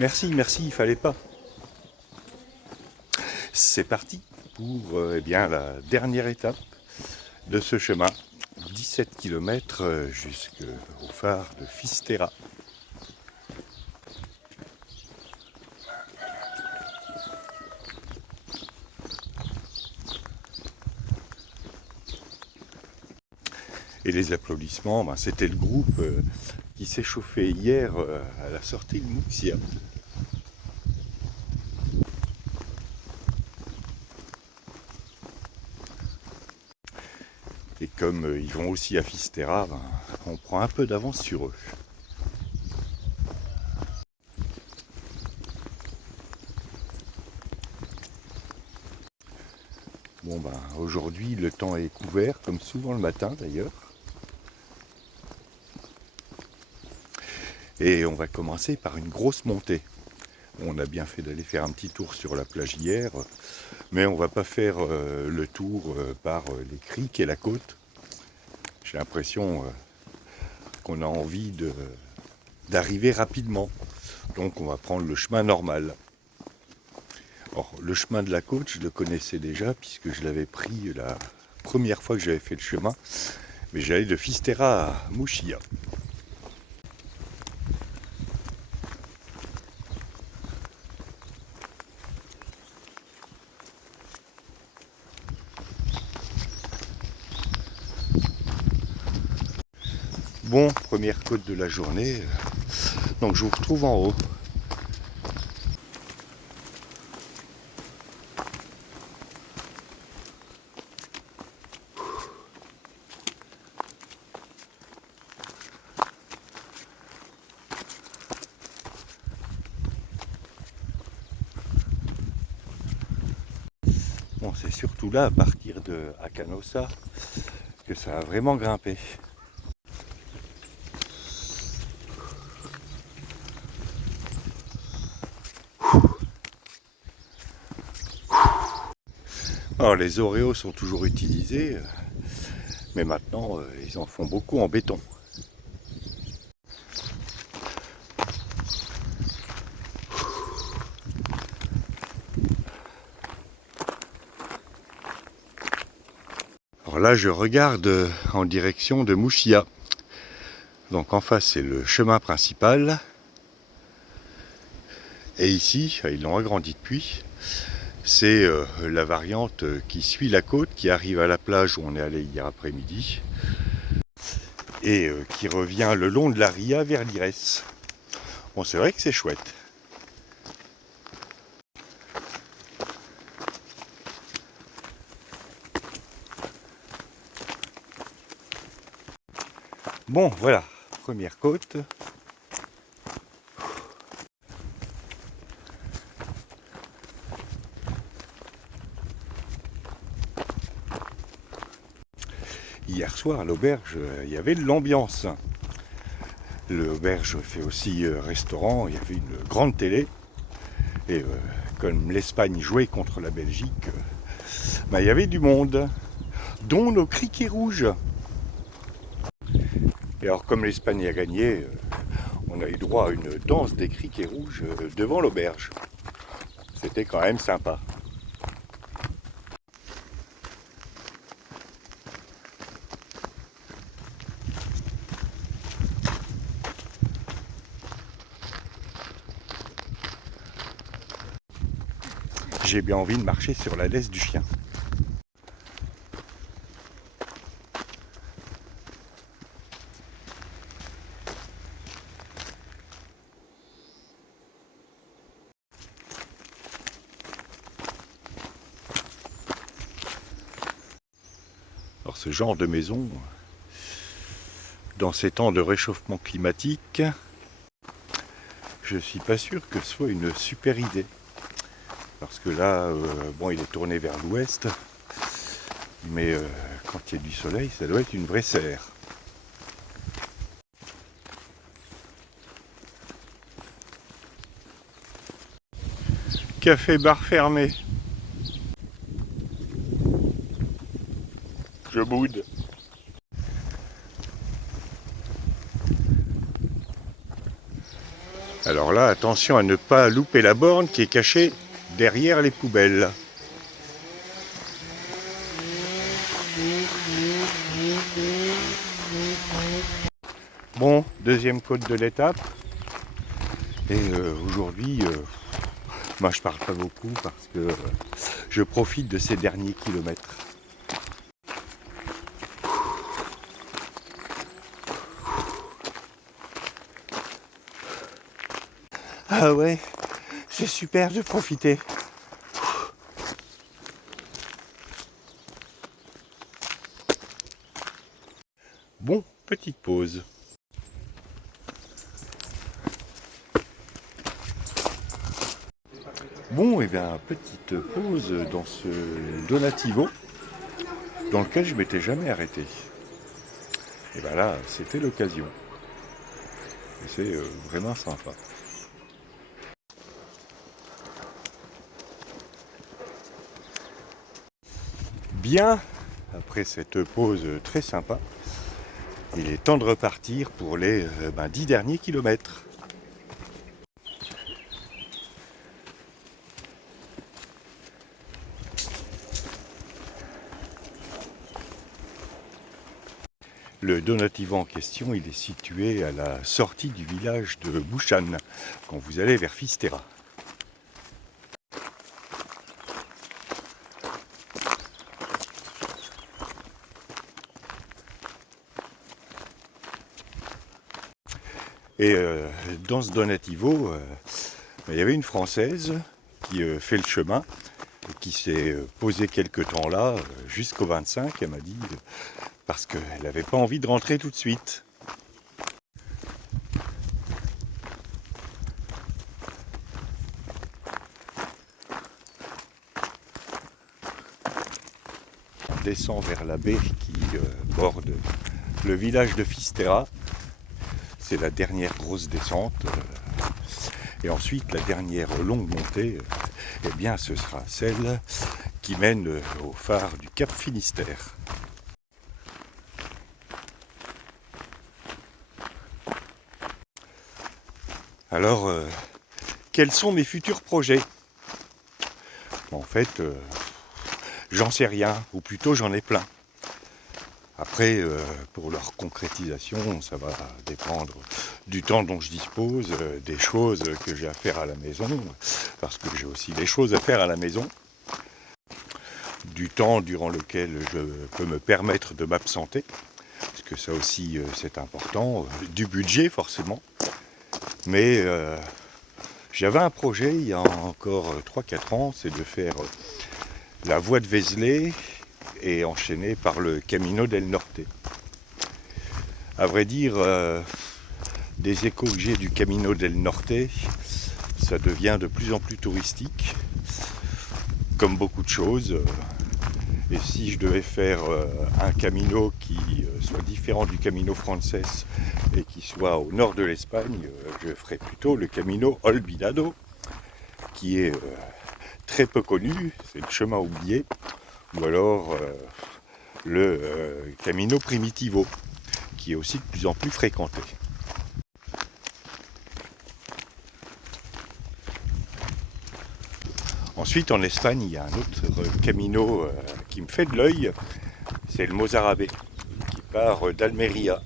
Merci, merci, il fallait pas. C'est parti pour eh bien, la dernière étape de ce chemin. 17 km jusqu'au phare de Fisterra. Et les applaudissements, ben, c'était le groupe qui s'est chauffé hier à la sortie de Mouxia. Et comme ils vont aussi à Fisterra, ben, on prend un peu d'avance sur eux. Bon ben aujourd'hui le temps est couvert, comme souvent le matin d'ailleurs. Et on va commencer par une grosse montée. On a bien fait d'aller faire un petit tour sur la plage hier, mais on va pas faire le tour par les criques et la côte. J'ai l'impression qu'on a envie d'arriver rapidement. Donc on va prendre le chemin normal. Or, le chemin de la côte, je le connaissais déjà puisque je l'avais pris la première fois que j'avais fait le chemin. Mais j'allais de Fisterra à Mouchia. Bon, première côte de la journée. Donc je vous retrouve en haut. Bon, c'est surtout là, à partir de Akanosa, que ça a vraiment grimpé. Alors les Oreos sont toujours utilisés, mais maintenant ils en font beaucoup en béton. Alors là je regarde en direction de Mouchia. Donc en face c'est le chemin principal. Et ici, ils l'ont agrandi depuis, c'est la variante qui suit la côte, qui arrive à la plage où on est allé hier après-midi, et qui revient le long de la Ria vers l'Ires. Bon, c'est vrai que c'est chouette. Bon, voilà, première côte. Hier soir, à l'auberge, il y avait de l'ambiance. L'auberge fait aussi restaurant, il y avait une grande télé. Et comme l'Espagne jouait contre la Belgique, il y avait du monde, dont nos criquets rouges. Et alors comme l'Espagne a gagné, on a eu droit à une danse des criquets rouges devant l'auberge. C'était quand même sympa. J'ai bien envie de marcher sur la laisse du chien. Alors ce genre de maison, dans ces temps de réchauffement climatique, je suis pas sûr que ce soit une super idée. Parce que là, bon, il est tourné vers l'ouest, mais quand il y a du soleil, ça doit être une vraie serre. Café bar fermé. Je boude. Alors là, attention à ne pas louper la borne qui est cachée derrière les poubelles. Bon, deuxième côte de l'étape. Et aujourd'hui, moi je parle pas beaucoup parce que je profite de ces derniers kilomètres. Ah ouais, c'est super de profiter. Bon, petite pause. Bon, et bien, petite pause dans ce Donativo dans lequel je m'étais jamais arrêté. Et bien là, c'était l'occasion. Et c'est vraiment sympa. Bien, après cette pause très sympa, il est temps de repartir pour les 10 derniers kilomètres. Le Donativo en question, il est situé à la sortie du village de Bouchan, quand vous allez vers Fisterra. Et dans ce Donativo, il y avait une Française qui fait le chemin, qui s'est posée quelques temps là, jusqu'au 25, elle m'a dit, parce qu'elle n'avait pas envie de rentrer tout de suite. On descend vers la baie qui borde le village de Fisterra. C'est la dernière grosse descente. Et ensuite, la dernière longue montée, eh bien, ce sera celle qui mène au phare du Cap Finistère. Alors, quels sont mes futurs projets? En fait, j'en sais rien, ou plutôt j'en ai plein. Après, pour leur concrétisation, ça va dépendre du temps dont je dispose, des choses que j'ai à faire à la maison, parce que j'ai aussi des choses à faire à la maison, du temps durant lequel je peux me permettre de m'absenter, parce que ça aussi c'est important, du budget forcément, mais j'avais un projet il y a encore 3-4 ans, c'est de faire la voie de Vézelay et enchaîner par le Camino del Norte. À vrai dire, des échos que j'ai du Camino del Norte, ça devient de plus en plus touristique, comme beaucoup de choses. Et si je devais faire un Camino qui soit différent du Camino Frances et qui soit au nord de l'Espagne, je ferais plutôt le Camino Olvidado, qui est très peu connu, c'est le chemin oublié, ou alors le Camino Primitivo, qui est aussi de plus en plus fréquenté. Ensuite, en Espagne, il y a un autre Camino qui me fait de l'œil, c'est le Mozarabe, qui part d'Almeria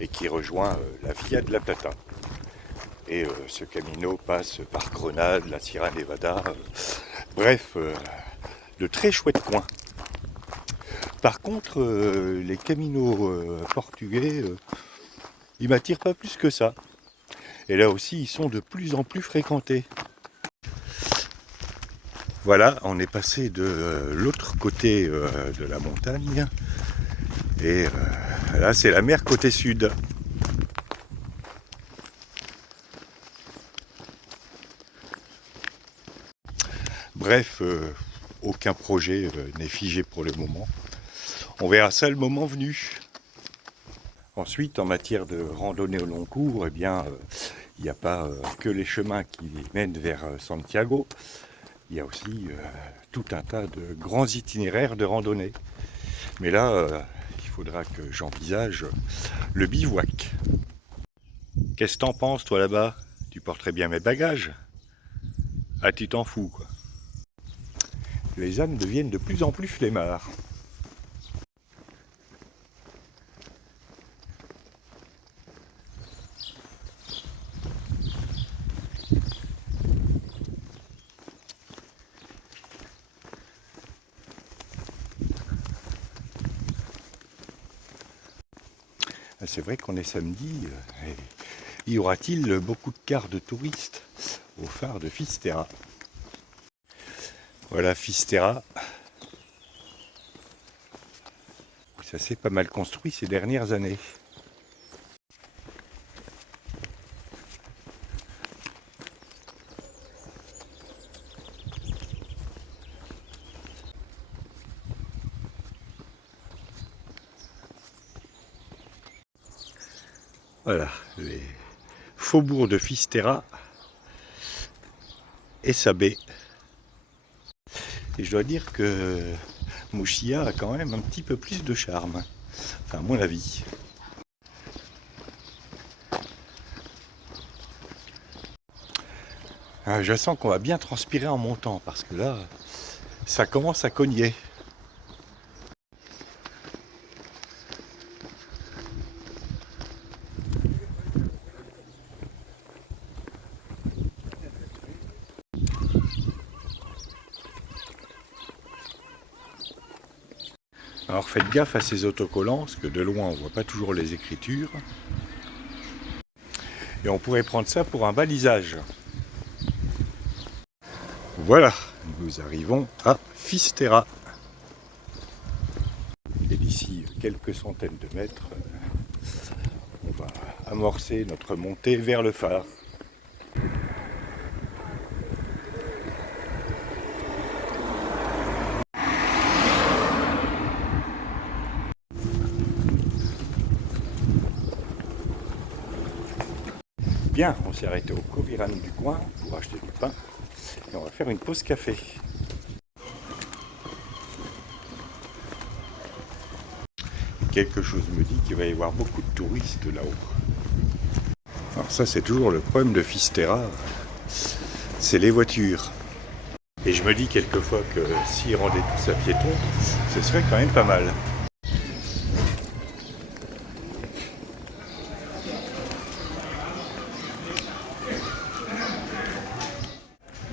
et qui rejoint la Via de la Plata. Et ce Camino passe par Grenade, la Sierra Nevada, bref, de très chouettes coins. Par contre, les caminos portugais, ils m'attirent pas plus que ça. Et là aussi, ils sont de plus en plus fréquentés. Voilà, on est passé de l'autre côté de la montagne. Et là, c'est la mer côté sud. Bref, aucun projet n'est figé pour le moment. On verra ça le moment venu. Ensuite, en matière de randonnée au long cours, eh bien, il n'y a pas que les chemins qui mènent vers Santiago. Il y a aussi tout un tas de grands itinéraires de randonnée. Mais là, il faudra que j'envisage le bivouac. Qu'est-ce que t'en penses, toi, là-bas? Tu porterais bien mes bagages. Ah, tu t'en fous, quoi. Les ânes deviennent de plus en plus flemmards. C'est vrai qu'on est samedi. Y aura-t-il beaucoup de cars de touristes au phare de Fisterra? Voilà Fisterra. Ça s'est pas mal construit ces dernières années. Voilà, les faubourgs de Fisterra et sa baie. Et je dois dire que Mouchia a quand même un petit peu plus de charme, enfin à mon avis. Je sens qu'on va bien transpirer en montant parce que là, ça commence à cogner. Alors faites gaffe à ces autocollants, parce que de loin on voit pas toujours les écritures. Et on pourrait prendre ça pour un balisage. Voilà, nous arrivons à Fisterra. Et d'ici quelques centaines de mètres, on va amorcer notre montée vers le phare. Bien, on s'est arrêté au Coviran du coin pour acheter du pain et on va faire une pause café. Quelque chose me dit qu'il va y avoir beaucoup de touristes là-haut. Alors ça c'est toujours le problème de Fisterra, c'est les voitures. Et je me dis quelquefois que s'ils rendaient tout ça piéton, ce serait quand même pas mal.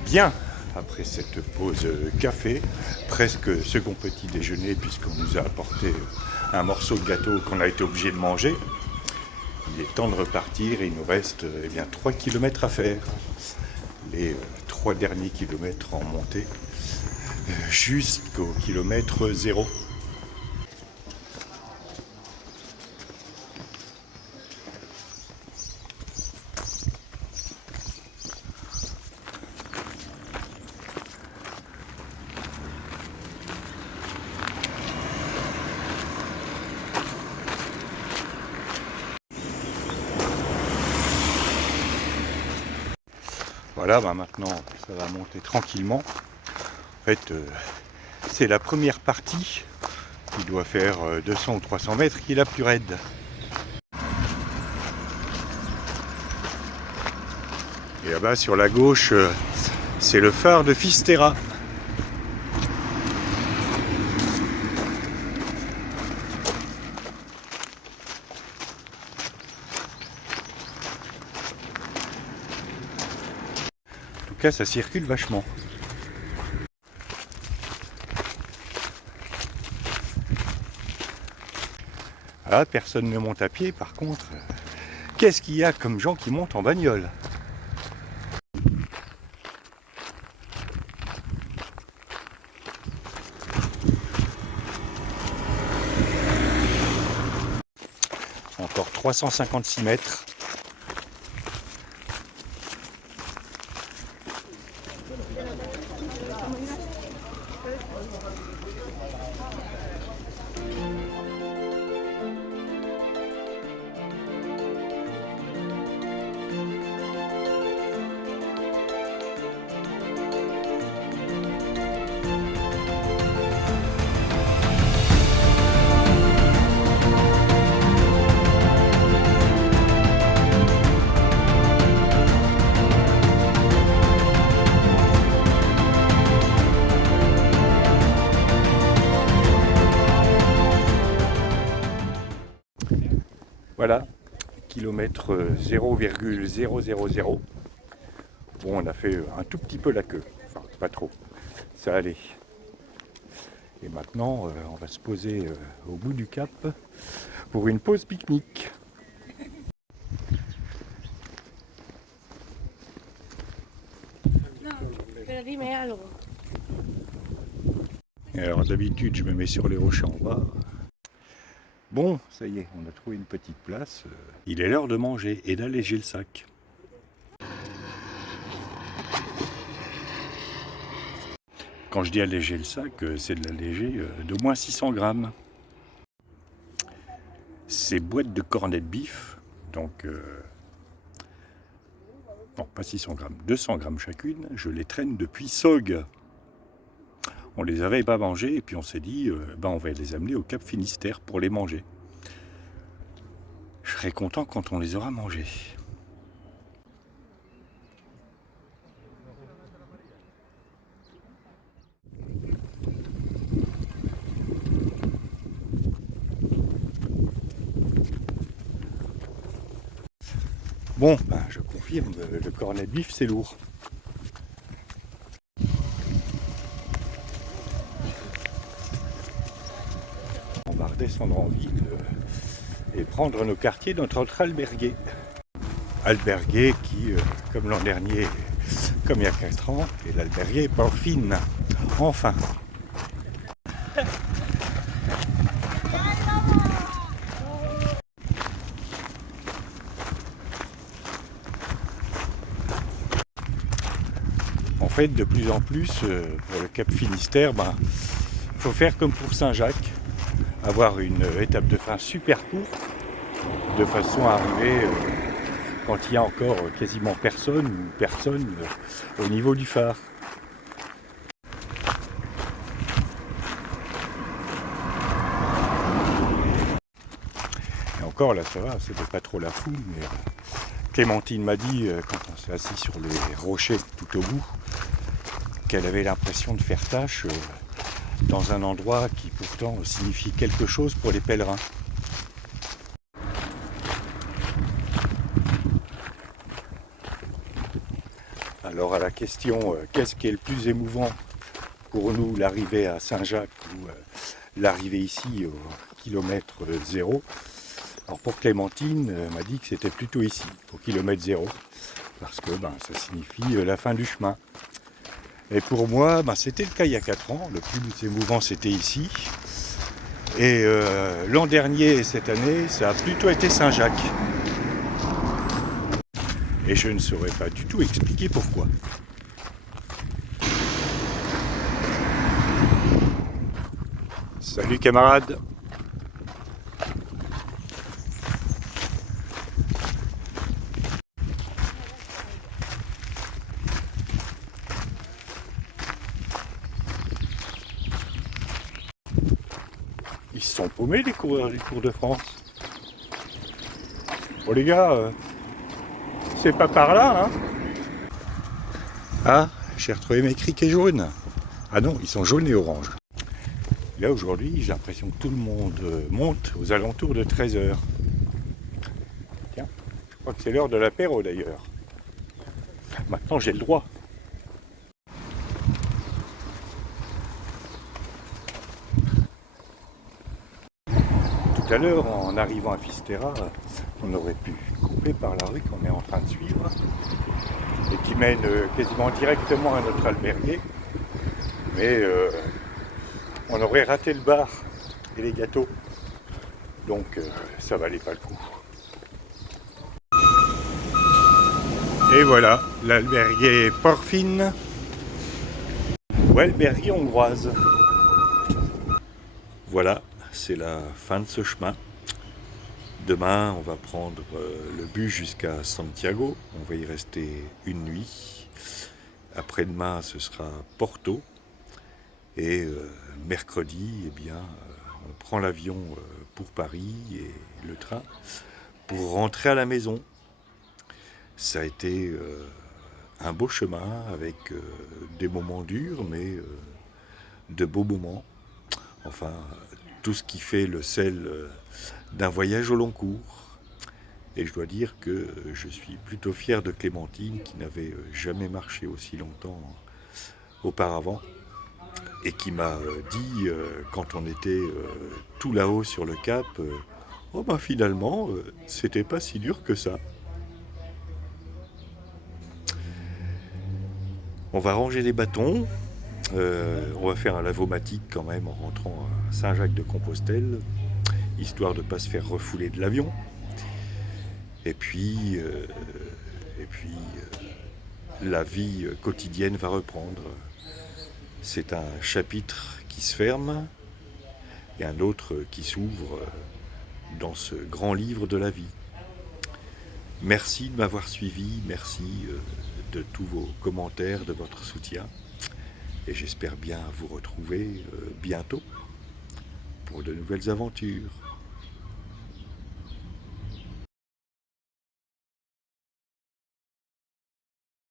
Bien, après cette pause café, presque second petit déjeuner puisqu'on nous a apporté un morceau de gâteau qu'on a été obligé de manger, il est temps de repartir et il nous reste 3 km à faire. Les 3 derniers kilomètres en montée jusqu'au kilomètre 0. Voilà, maintenant ça va monter tranquillement. En fait, c'est la première partie qui doit faire 200 ou 300 mètres qui est la plus raide. Et là-bas sur la gauche, c'est le phare de Fisterra. En tout cas, ça circule vachement. Ah, personne ne monte à pied, par contre, qu'est-ce qu'il y a comme gens qui montent en bagnole? Encore 356 mètres. kilomètre 0,000. Bon, on a fait un tout petit peu la queue, enfin pas trop, ça allait. Et maintenant, on va se poser au bout du cap pour une pause pique-nique. Et alors d'habitude, je me mets sur les rochers en bas. Bon, ça y est, on a trouvé une petite place. Il est l'heure de manger et d'alléger le sac. Quand je dis alléger le sac, c'est de l'alléger d'au moins 600 grammes. Ces boîtes de cornets de bif, donc non pas 600 grammes, 200 grammes chacune, je les traîne depuis Sog. On les avait pas mangées et puis on s'est dit, on va les amener au Cap Finistère pour les manger. Je serai content quand on les aura mangés. Bon, je confirme, le cornet de bif c'est lourd. On va redescendre en ville et prendre nos quartiers dans notre albergué. Albergué qui, comme l'an dernier, comme il y a 4 ans, est l'albergué Port-Fine. Enfin. En fait, de plus en plus, pour le Cap Finistère, il faut faire comme pour Saint-Jacques, avoir une étape de fin super courte, de façon à arriver quand il y a encore quasiment personne au niveau du phare. Et encore là, ça va, c'était pas trop la foule, mais Clémentine m'a dit, quand on s'est assis sur les rochers tout au bout, qu'elle avait l'impression de faire tâche dans un endroit qui pourtant signifie quelque chose pour les pèlerins. Alors à la question, qu'est-ce qui est le plus émouvant pour nous, l'arrivée à Saint-Jacques ou l'arrivée ici au kilomètre 0? Alors pour Clémentine, m'a dit que c'était plutôt ici, au kilomètre 0, parce que ça signifie la fin du chemin. Et pour moi, c'était le cas il y a 4 ans, le plus émouvant c'était ici. Et l'an dernier et cette année, ça a plutôt été Saint-Jacques. Et je ne saurais pas du tout expliquer pourquoi. Salut camarades! Ils se sont paumés les coureurs du Tour de France. Bon les gars, c'est pas par là, hein? Ah, j'ai retrouvé mes criquets jaunes. Ah non, ils sont jaunes et oranges. Là aujourd'hui, j'ai l'impression que tout le monde monte aux alentours de 13h. Tiens, je crois que c'est l'heure de l'apéro d'ailleurs. Maintenant j'ai le droit. Tout à l'heure, en arrivant à Fisterra, on aurait pu couper par la rue qu'on est en train de suivre et qui mène quasiment directement à notre albergué. Mais on aurait raté le bar et les gâteaux. Donc ça valait pas le coup. Et voilà, l'albergué Port-Fine ou albergué hongroise. Voilà, c'est la fin de ce chemin. Demain, on va prendre le bus jusqu'à Santiago. On va y rester une nuit. Après-demain, ce sera Porto. Et mercredi, on prend l'avion pour Paris et le train pour rentrer à la maison. Ça a été un beau chemin avec des moments durs, mais de beaux moments. Enfin, tout ce qui fait le sel d'un voyage au long cours. Et je dois dire que je suis plutôt fier de Clémentine qui n'avait jamais marché aussi longtemps auparavant et qui m'a dit quand on était tout là-haut sur le cap, oh ben finalement c'était pas si dur que ça. On va ranger les bâtons, on va faire un lavomatique quand même en rentrant à Saint-Jacques-de-Compostelle, histoire de ne pas se faire refouler de l'avion. Et puis, la vie quotidienne va reprendre. C'est un chapitre qui se ferme et un autre qui s'ouvre dans ce grand livre de la vie. Merci de m'avoir suivi, merci de tous vos commentaires, de votre soutien. Et j'espère bien vous retrouver bientôt pour de nouvelles aventures.